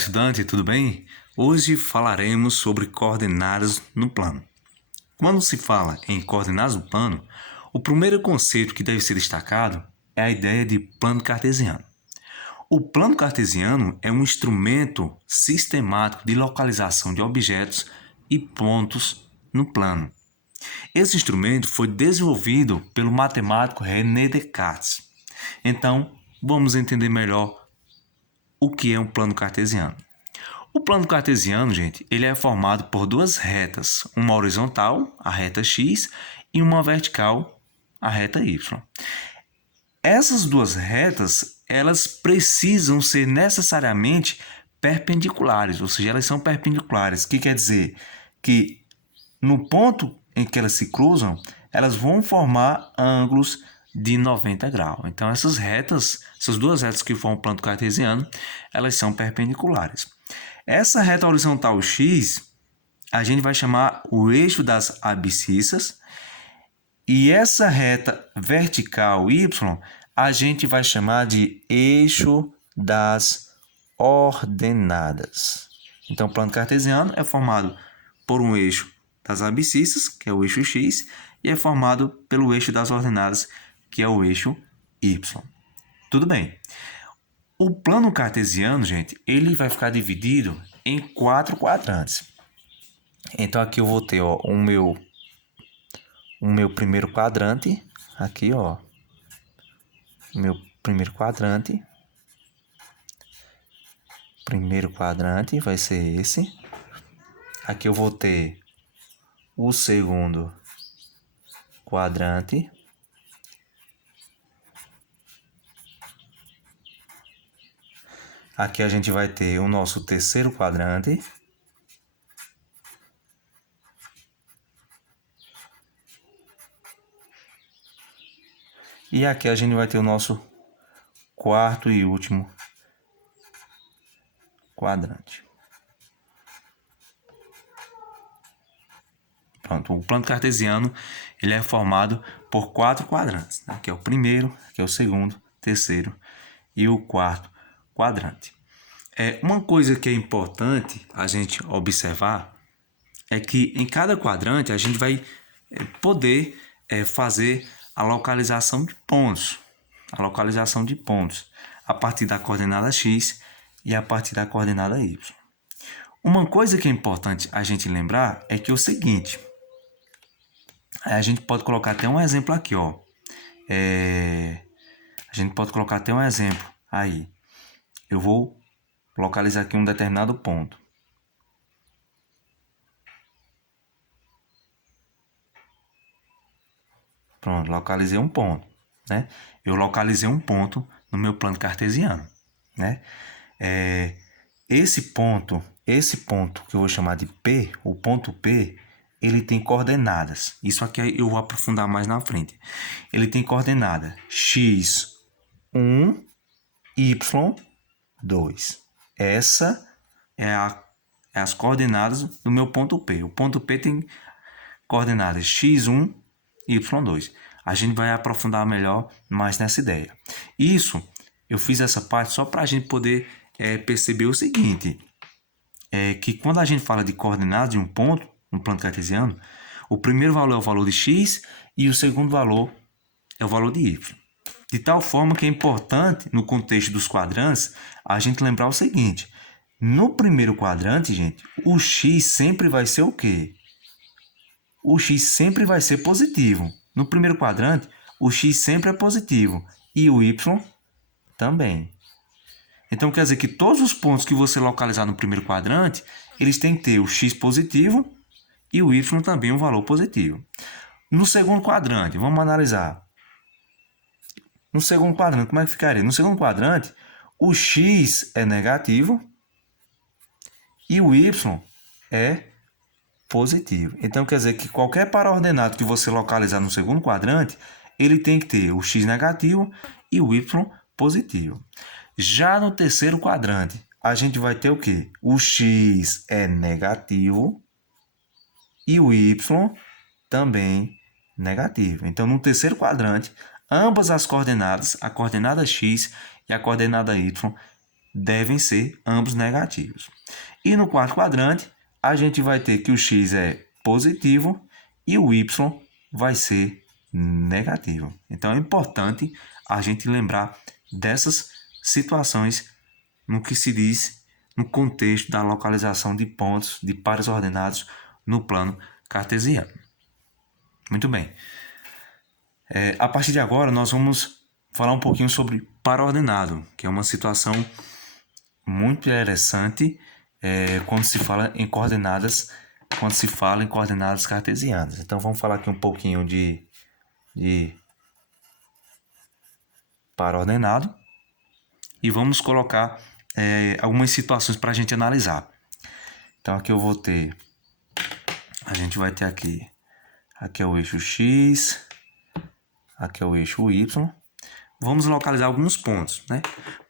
estudante, tudo bem? Hoje falaremos sobre coordenadas no plano. Quando se fala em coordenadas no plano, o primeiro conceito que deve ser destacado é a ideia de plano cartesiano. O plano cartesiano é um instrumento sistemático de localização de objetos e pontos no plano. Esse instrumento foi desenvolvido pelo matemático René Descartes. Então, vamos entender melhor o que é um plano cartesiano. O plano cartesiano, gente, ele é formado por duas retas, uma horizontal, a reta x, e uma vertical, a reta y. Essas duas retas, elas precisam ser necessariamente perpendiculares, ou seja, elas são perpendiculares. O que quer dizer? Que no ponto em que elas se cruzam, elas vão formar ângulos de 90 graus. Então, essas duas retas que formam o plano cartesiano, elas são perpendiculares. Essa reta horizontal x, a gente vai chamar o eixo das abscissas, e essa reta vertical y, a gente vai chamar de eixo das ordenadas. Então, o plano cartesiano é formado por um eixo das abscissas, que é o eixo x, e é formado pelo eixo das ordenadas, que é o eixo y. Tudo bem. O plano cartesiano, gente, ele vai ficar dividido em 4 quadrantes. Então, aqui eu vou ter o meu primeiro quadrante. Aqui, ó. Meu primeiro quadrante. Primeiro quadrante vai ser esse. Aqui eu vou ter o segundo quadrante. Aqui a gente vai ter o nosso terceiro quadrante. E aqui a gente vai ter o nosso quarto e último quadrante. Pronto, o plano cartesiano ele é formado por 4 quadrantes, né? Que é o primeiro, que é o segundo, terceiro e o quarto quadrante. Uma coisa que é importante a gente observar é que em cada quadrante a gente vai poder fazer a localização de pontos. A partir da coordenada x e a partir da coordenada y. Uma coisa que é importante a gente lembrar é que é o seguinte. A gente pode colocar até um exemplo aqui, ó. A gente pode colocar até um exemplo aí. Eu vou localizar aqui um determinado ponto. Pronto, localizei um ponto, né? Eu localizei um ponto no meu plano cartesiano, né? Esse ponto que eu vou chamar de P, o ponto P, ele tem coordenadas. Isso aqui eu vou aprofundar mais na frente. Ele tem coordenada x1, y2. Essa é as coordenadas do meu ponto P. O ponto P tem coordenadas x1, y2. A gente vai aprofundar melhor mais nessa ideia. Isso, eu fiz essa parte só para a gente poder perceber o seguinte, que quando a gente fala de coordenadas de um ponto, no plano cartesiano, o primeiro valor é o valor de x e o segundo valor é o valor de y. De tal forma que é importante, no contexto dos quadrantes, a gente lembrar o seguinte, no primeiro quadrante, gente, o x sempre vai ser o quê? O x sempre vai ser positivo. No primeiro quadrante, o x sempre é positivo e o y também. Então, quer dizer que todos os pontos que você localizar no primeiro quadrante, eles têm que ter o x positivo e o y também um valor positivo. No segundo quadrante, vamos analisar. No segundo quadrante, como é que ficaria? No segundo quadrante, o x é negativo e o y é positivo. Então, quer dizer que qualquer paraordenado que você localizar no segundo quadrante, ele tem que ter o x negativo e o y positivo. Já no terceiro quadrante, a gente vai ter o quê? O x é negativo e o y também negativo. Então, no terceiro quadrante, ambas as coordenadas, a coordenada x e a coordenada y, devem ser ambos negativos. E no quarto quadrante, a gente vai ter que o x é positivo e o y vai ser negativo. Então é importante a gente lembrar dessas situações no que se diz no contexto da localização de pontos de pares ordenados no plano cartesiano. Muito bem. A partir de agora, nós vamos falar um pouquinho sobre par ordenado, que é uma situação muito interessante quando se fala em coordenadas cartesianas. Então, vamos falar aqui um pouquinho de par ordenado e vamos colocar algumas situações para a gente analisar. Então, aqui a gente vai ter aqui é o eixo X, aqui é o eixo Y. Vamos localizar alguns pontos, né?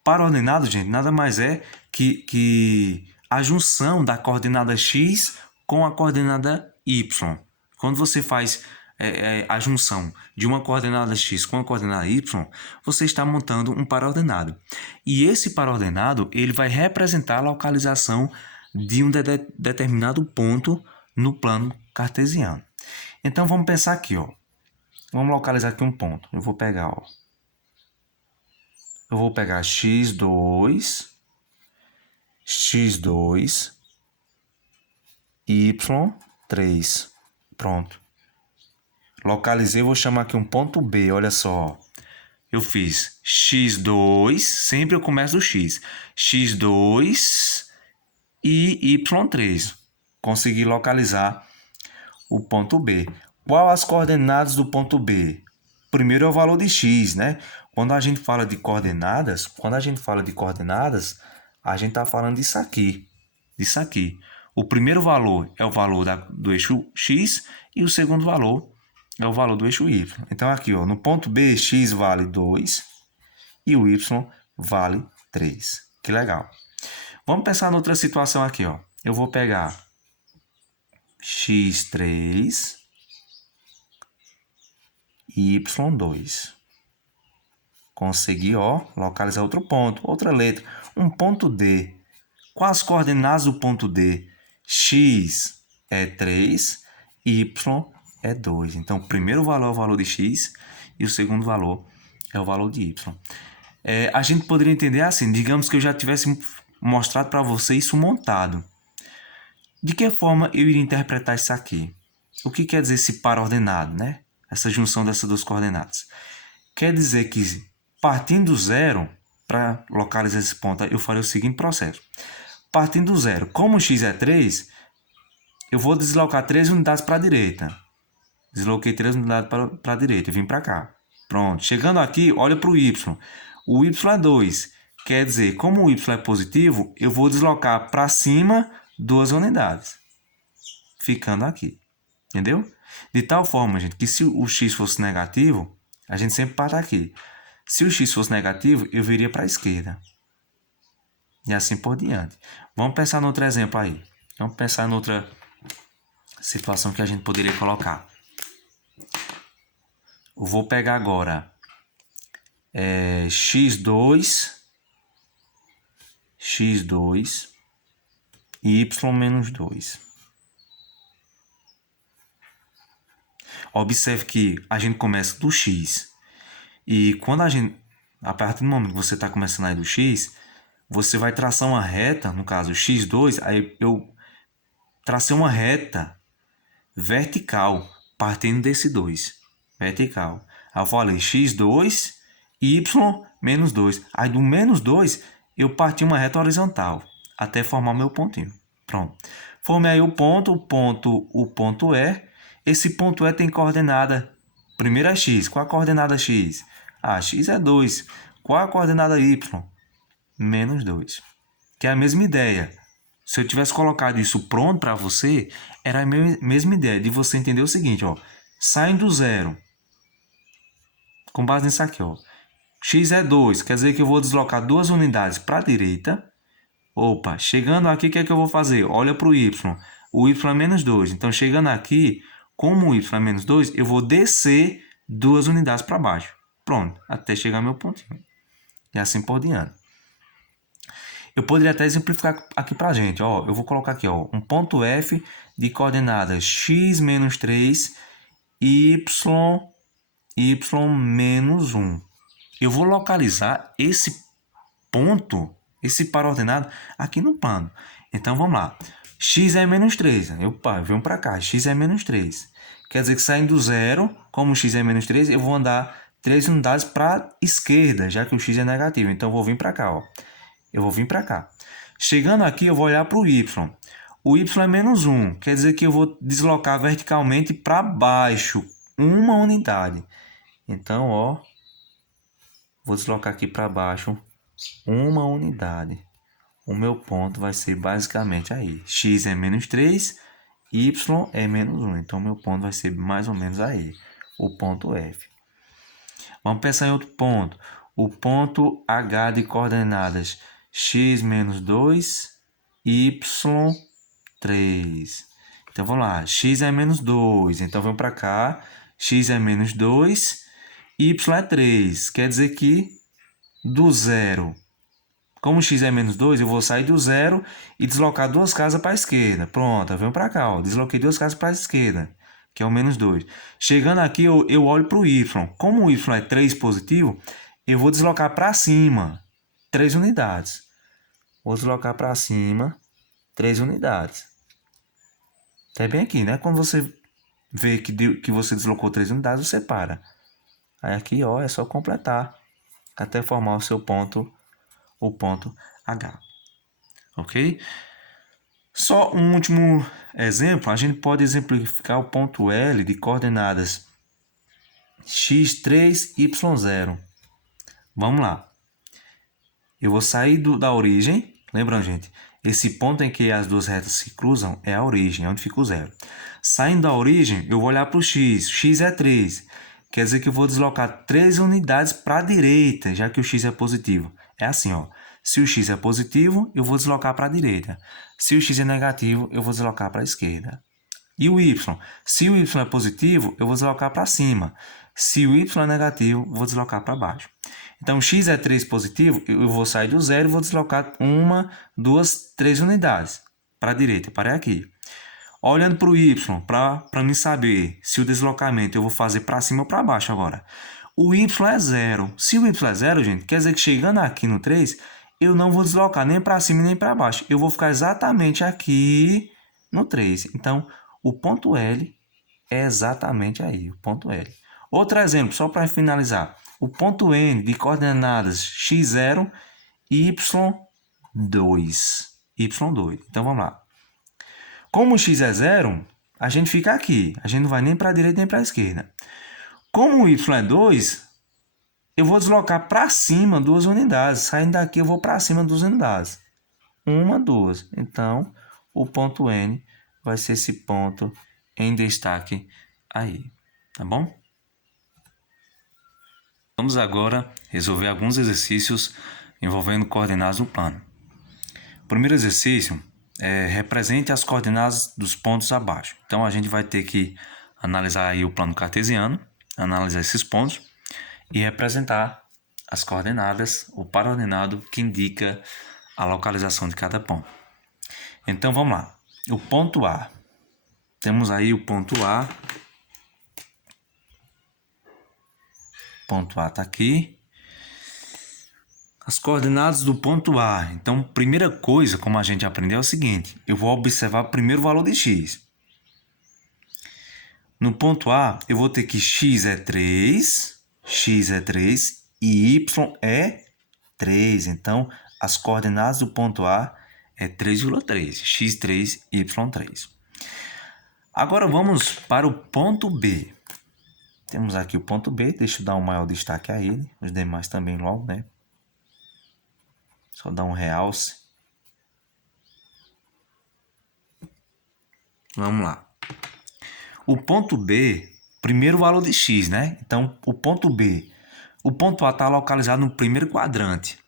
Par ordenado, gente, nada mais é que a junção da coordenada X com a coordenada Y. Quando você faz a junção de uma coordenada X com a coordenada Y, você está montando um par ordenado. E esse par ordenado, ele vai representar a localização de um determinado ponto no plano cartesiano. Então, vamos pensar aqui, ó. Vamos localizar aqui um ponto. Eu vou pegar x2, y3. Pronto. Localizei, vou chamar aqui um ponto B, olha só. Eu fiz x2, sempre eu começo do x. x2 e y3. Consegui localizar o ponto B. Qual as coordenadas do ponto B? Primeiro é o valor de x, né? Quando a gente fala de coordenadas, a gente está falando disso aqui. O primeiro valor é o valor do eixo x e o segundo valor é o valor do eixo y. Então aqui, ó, no ponto B, x vale 2 e o y vale 3. Que legal. Vamos pensar em outra situação aqui, ó. Eu vou pegar x3 e y2. Consegui, ó, localizar outro ponto, outra letra. Um ponto D. Quais as coordenadas do ponto D? X é 3, y é 2. Então, o primeiro valor é o valor de x e o segundo valor é o valor de y. A gente poderia entender assim, digamos que eu já tivesse mostrado para você isso montado. De que forma eu iria interpretar isso aqui? O que quer dizer esse par ordenado, né? Essa junção dessas duas coordenadas. Quer dizer que, partindo do zero, para localizar esse ponto, eu farei o seguinte processo. Partindo do zero, como o x é 3, eu vou deslocar 3 unidades para a direita. Desloquei 3 unidades para a direita e vim para cá. Pronto. Chegando aqui, olha para o y. O y é 2. Quer dizer, como o y é positivo, eu vou deslocar para cima 2 unidades. Ficando aqui. Entendeu? De tal forma, gente, que se o x fosse negativo, a gente sempre para aqui. Se o x fosse negativo, eu viria para a esquerda. E assim por diante. Vamos pensar em outro exemplo aí. Vamos pensar em outra situação que a gente poderia colocar. Eu vou pegar agora x2 e y-2. Observe que a gente começa do x. E quando a partir do momento que você está começando aí do x, você vai traçar uma reta, no caso x2, aí eu tracei uma reta vertical, partindo desse 2. Vertical. Aí eu falei x2, y menos 2. Aí do menos 2, eu parti uma reta horizontal, até formar meu pontinho. Pronto. Formei aí o ponto E. Esse ponto E tem coordenada. Primeira x. Qual a coordenada x? X é 2. Qual a coordenada y? Menos 2. Que é a mesma ideia. Se eu tivesse colocado isso pronto para você, era a mesma ideia de você entender o seguinte, ó. Saindo do zero. Com base nisso aqui, ó. X é 2, quer dizer que eu vou deslocar 2 unidades para a direita. Opa, chegando aqui, o que é que eu vou fazer? Olha para o y. O y é menos 2. Então, chegando aqui, como o y é menos 2, eu vou descer 2 unidades para baixo. Pronto, até chegar ao meu pontinho. E assim por diante. Eu poderia até exemplificar aqui pra gente, ó. Eu vou colocar aqui, ó, um ponto F de coordenadas x menos 3, y menos 1. Eu vou localizar esse ponto, esse par ordenado, aqui no plano. Então, vamos lá. X é menos 3. Opa, venho para cá. X é menos 3. Quer dizer que saindo do zero, como x é menos 3, eu vou andar 3 unidades para a esquerda, já que o x é negativo. Então, eu vou vir para cá, ó. Eu vou vir para cá. Chegando aqui, eu vou olhar para o y. O y é menos 1. Quer dizer que eu vou deslocar verticalmente para baixo uma unidade. Então, ó, vou deslocar aqui para baixo uma unidade. O meu ponto vai ser basicamente aí. X é menos 3, y é menos 1. Então, meu ponto vai ser mais ou menos aí. O ponto F. Vamos pensar em outro ponto. O ponto H de coordenadas x menos 2, y 3. Então, vamos lá. X é menos 2. Então, vamos para cá. X é menos 2, y é 3. Quer dizer que do zero, como x é menos 2, eu vou sair do zero e deslocar duas casas para a esquerda. Pronto, eu venho para cá, ó. Desloquei duas casas para a esquerda, que é o menos 2. Chegando aqui, eu olho para o y. Como o y é 3 positivo, eu vou deslocar para cima 3 unidades. Vou deslocar para cima 3 unidades. Até bem aqui, né? Quando você vê que você deslocou 3 unidades, você para. Aí aqui, ó, é só completar até formar o seu ponto, o ponto H. Ok? Só um último exemplo, a gente pode exemplificar o ponto L de coordenadas x3, y0. Vamos lá. Eu vou sair da origem. Lembrando, gente, esse ponto em que as duas retas se cruzam é a origem, é onde fica o zero. Saindo da origem, eu vou olhar para o x. X é 3. Quer dizer que eu vou deslocar 3 unidades para a direita, já que o x é positivo. É assim, ó. Se o x é positivo, eu vou deslocar para a direita. Se o x é negativo, eu vou deslocar para a esquerda. E o y? Se o y é positivo, eu vou deslocar para cima. Se o y é negativo, eu vou deslocar para baixo. Então, x é 3 positivo, eu vou sair do zero e vou deslocar 1, 2, 3 unidades para a direita. Parei aqui. Olhando para o y, para me saber se o deslocamento eu vou fazer para cima ou para baixo agora. O y é 0. Se o y é 0, gente, quer dizer que chegando aqui no 3, eu não vou deslocar nem para cima nem para baixo. Eu vou ficar exatamente aqui no 3. Então, o ponto L é exatamente aí, o ponto L. Outro exemplo, só para finalizar. O ponto N de coordenadas x0 e y2. y2. Então, vamos lá. Como o x é 0, a gente fica aqui. A gente não vai nem para a direita nem para a esquerda. Como o y é 2, eu vou deslocar para cima 2 unidades. Saindo daqui, eu vou para cima 2 unidades. 1, 2. Então, o ponto N vai ser esse ponto em destaque aí. Tá bom? Vamos agora resolver alguns exercícios envolvendo coordenadas do plano. O primeiro exercício é represente as coordenadas dos pontos abaixo. Então, a gente vai ter que analisar aí o plano cartesiano, analisar esses pontos e representar as coordenadas, o par ordenado que indica a localização de cada ponto. Então, vamos lá. O ponto A. Temos aí o ponto A. O ponto A está aqui. As coordenadas do ponto A. Então, primeira coisa, como a gente aprendeu, é o seguinte. Eu vou observar primeiro o valor de x. No ponto A, eu vou ter que x é 3 e y é 3. Então, as coordenadas do ponto A é 3,3. x3, y3. Agora, vamos para o ponto B. Temos aqui o ponto B. Deixa eu dar um maior destaque a ele. Os demais também logo, né? Só dar um realce. Vamos lá. O ponto B, primeiro valor de x, né? Então, o ponto B. O ponto A está localizado no primeiro quadrante.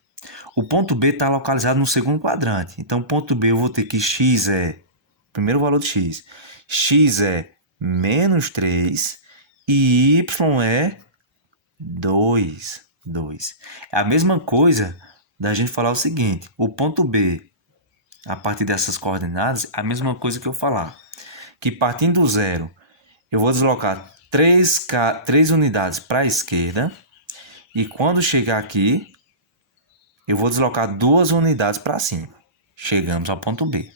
O ponto B está localizado no segundo quadrante. Então, o ponto B eu vou ter que x é... Primeiro valor de x. X é menos 3 e y é 2. É a mesma coisa da gente falar o seguinte: o ponto B, a partir dessas coordenadas, a mesma coisa que eu falar. Que partindo do zero, eu vou deslocar 3 unidades para a esquerda. E quando chegar aqui, eu vou deslocar 2 unidades para cima. Chegamos ao ponto B.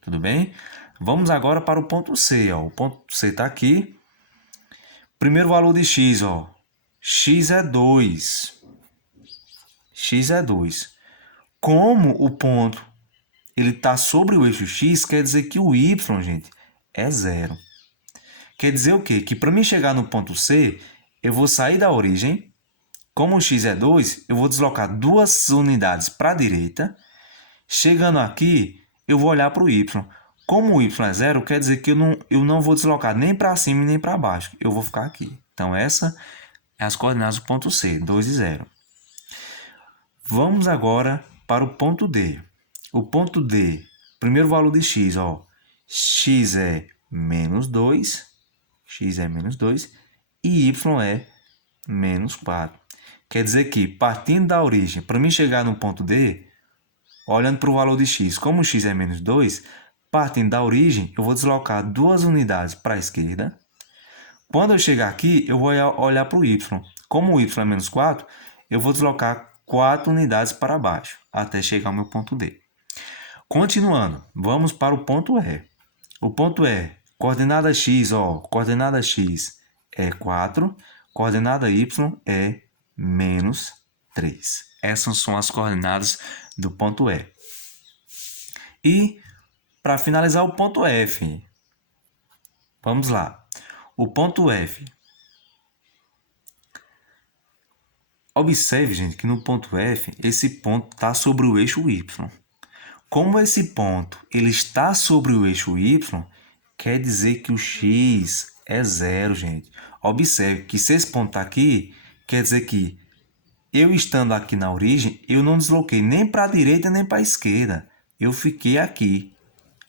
Tudo bem? Vamos agora para o ponto C. Ó. O ponto C está aqui. Primeiro valor de x, ó. X é 2. X é 2. Como o ponto ele está sobre o eixo x, quer dizer que o y, gente, é 0. Quer dizer o quê? Que para mim chegar no ponto C, eu vou sair da origem. Como o x é 2, eu vou deslocar 2 unidades para a direita. Chegando aqui, eu vou olhar para o y. Como o y é 0, quer dizer que eu não vou deslocar nem para cima nem para baixo. Eu vou ficar aqui. Então, essa é as coordenadas do ponto C, 2 e 0. Vamos agora para o ponto D. O ponto D, primeiro valor de x, ó. X é menos 2. X é menos 2. E y é menos 4. Quer dizer que, partindo da origem, para mim chegar no ponto D, olhando para o valor de x, como x é menos 2, partindo da origem, eu vou deslocar 2 unidades para a esquerda. Quando eu chegar aqui, eu vou olhar para o y. Como o y é menos 4, eu vou deslocar 4 unidades para baixo, até chegar ao meu ponto D. Continuando, vamos para o ponto E. O ponto E, coordenada x, ó, coordenada x é 4, coordenada y é menos 3. Essas são as coordenadas do ponto E. E, para finalizar, o ponto F. Vamos lá. O ponto F. Observe, gente, que no ponto F, esse ponto está sobre o eixo y. Como esse ponto ele está sobre o eixo y, quer dizer que o x é 0, gente. Observe que se esse ponto está aqui, quer dizer que eu estando aqui na origem, eu não desloquei nem para a direita nem para a esquerda. Eu fiquei aqui,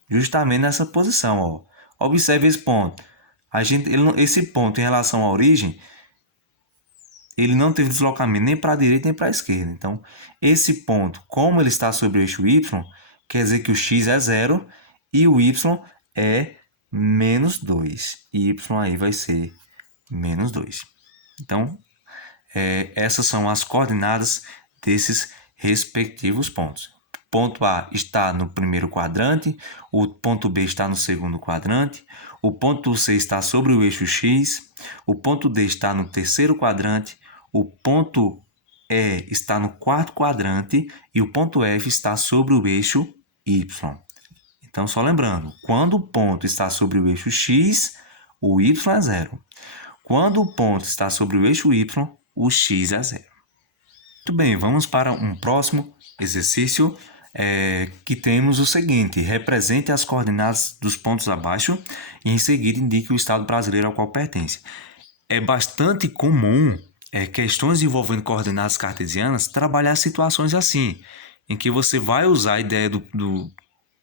justamente nessa posição. Ó. Observe esse ponto. Esse ponto em relação à origem, ele não teve deslocamento nem para a direita nem para a esquerda. Então, esse ponto, como ele está sobre o eixo y, quer dizer que o x é 0 e o y é menos 2. E y aí vai ser menos 2. Então, essas são as coordenadas desses respectivos pontos. O ponto A está no primeiro quadrante, o ponto B está no segundo quadrante, o ponto C está sobre o eixo x, o ponto D está no terceiro quadrante, o ponto E está no quarto quadrante e o ponto F está sobre o eixo y. Então, só lembrando, quando o ponto está sobre o eixo x, o y é 0. Quando o ponto está sobre o eixo y, o x é 0. Muito bem, vamos para um próximo exercício que temos o seguinte: represente as coordenadas dos pontos abaixo e em seguida indique o estado brasileiro ao qual pertence. É bastante comum questões envolvendo coordenadas cartesianas trabalhar situações assim, em que você vai usar a ideia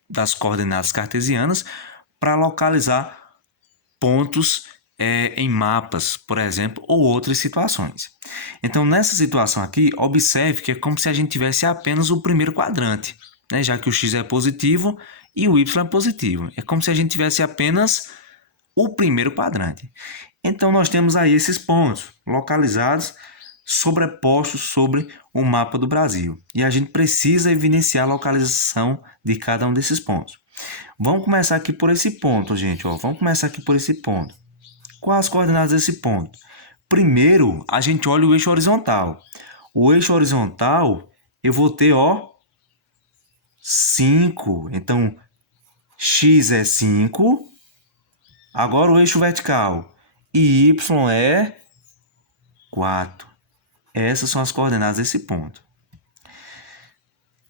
das coordenadas cartesianas para localizar pontos em mapas, por exemplo, ou outras situações. Então, nessa situação aqui, observe que é como se a gente tivesse apenas o primeiro quadrante, né? Já que o x é positivo e o y é positivo. É como se a gente tivesse apenas o primeiro quadrante. Então, nós temos aí esses pontos localizados, sobrepostos sobre o mapa do Brasil. E a gente precisa evidenciar a localização de cada um desses pontos. Vamos começar aqui por esse ponto, gente. Ó. Vamos começar aqui por esse ponto. Quais as coordenadas desse ponto? Primeiro, a gente olha o eixo horizontal. O eixo horizontal, eu vou ter, ó, 5. Então, x é 5. Agora o eixo vertical. E y é 4. Essas são as coordenadas desse ponto.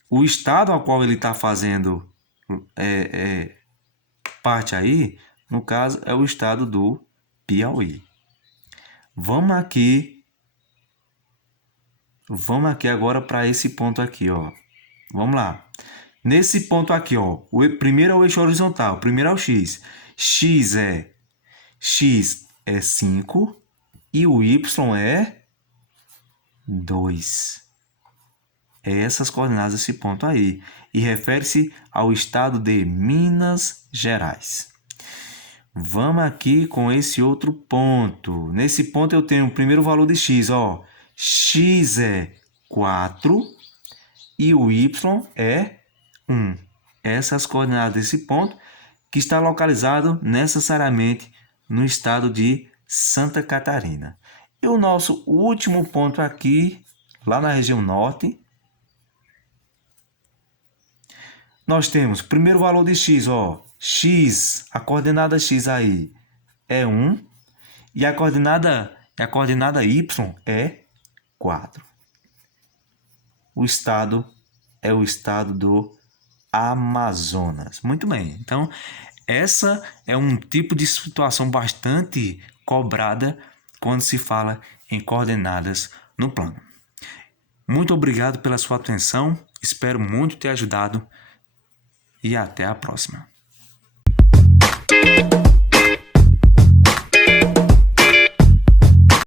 O estado ao qual ele está fazendo parte aí, no caso, é o estado do Piauí. Vamos aqui agora para esse ponto aqui, ó. Vamos lá. Nesse ponto aqui, ó, primeiro é o eixo horizontal, primeiro é o x. X é 5 e o y é 2. É essas coordenadas desse ponto aí. E refere-se ao estado de Minas Gerais. Vamos aqui com esse outro ponto. Nesse ponto eu tenho o primeiro valor de x. Ó. X é 4 e o y é 1. Essas coordenadas desse ponto que está localizado necessariamente no estado de Santa Catarina. E o nosso último ponto aqui, lá na região norte, nós temos o primeiro valor de x, ó, x, a coordenada x aí é 1 e a coordenada y é 4. O estado é o estado do Amazonas. Muito bem, então essa é um tipo de situação bastante cobrada quando se fala em coordenadas no plano. Muito obrigado pela sua atenção, espero muito ter ajudado e até a próxima.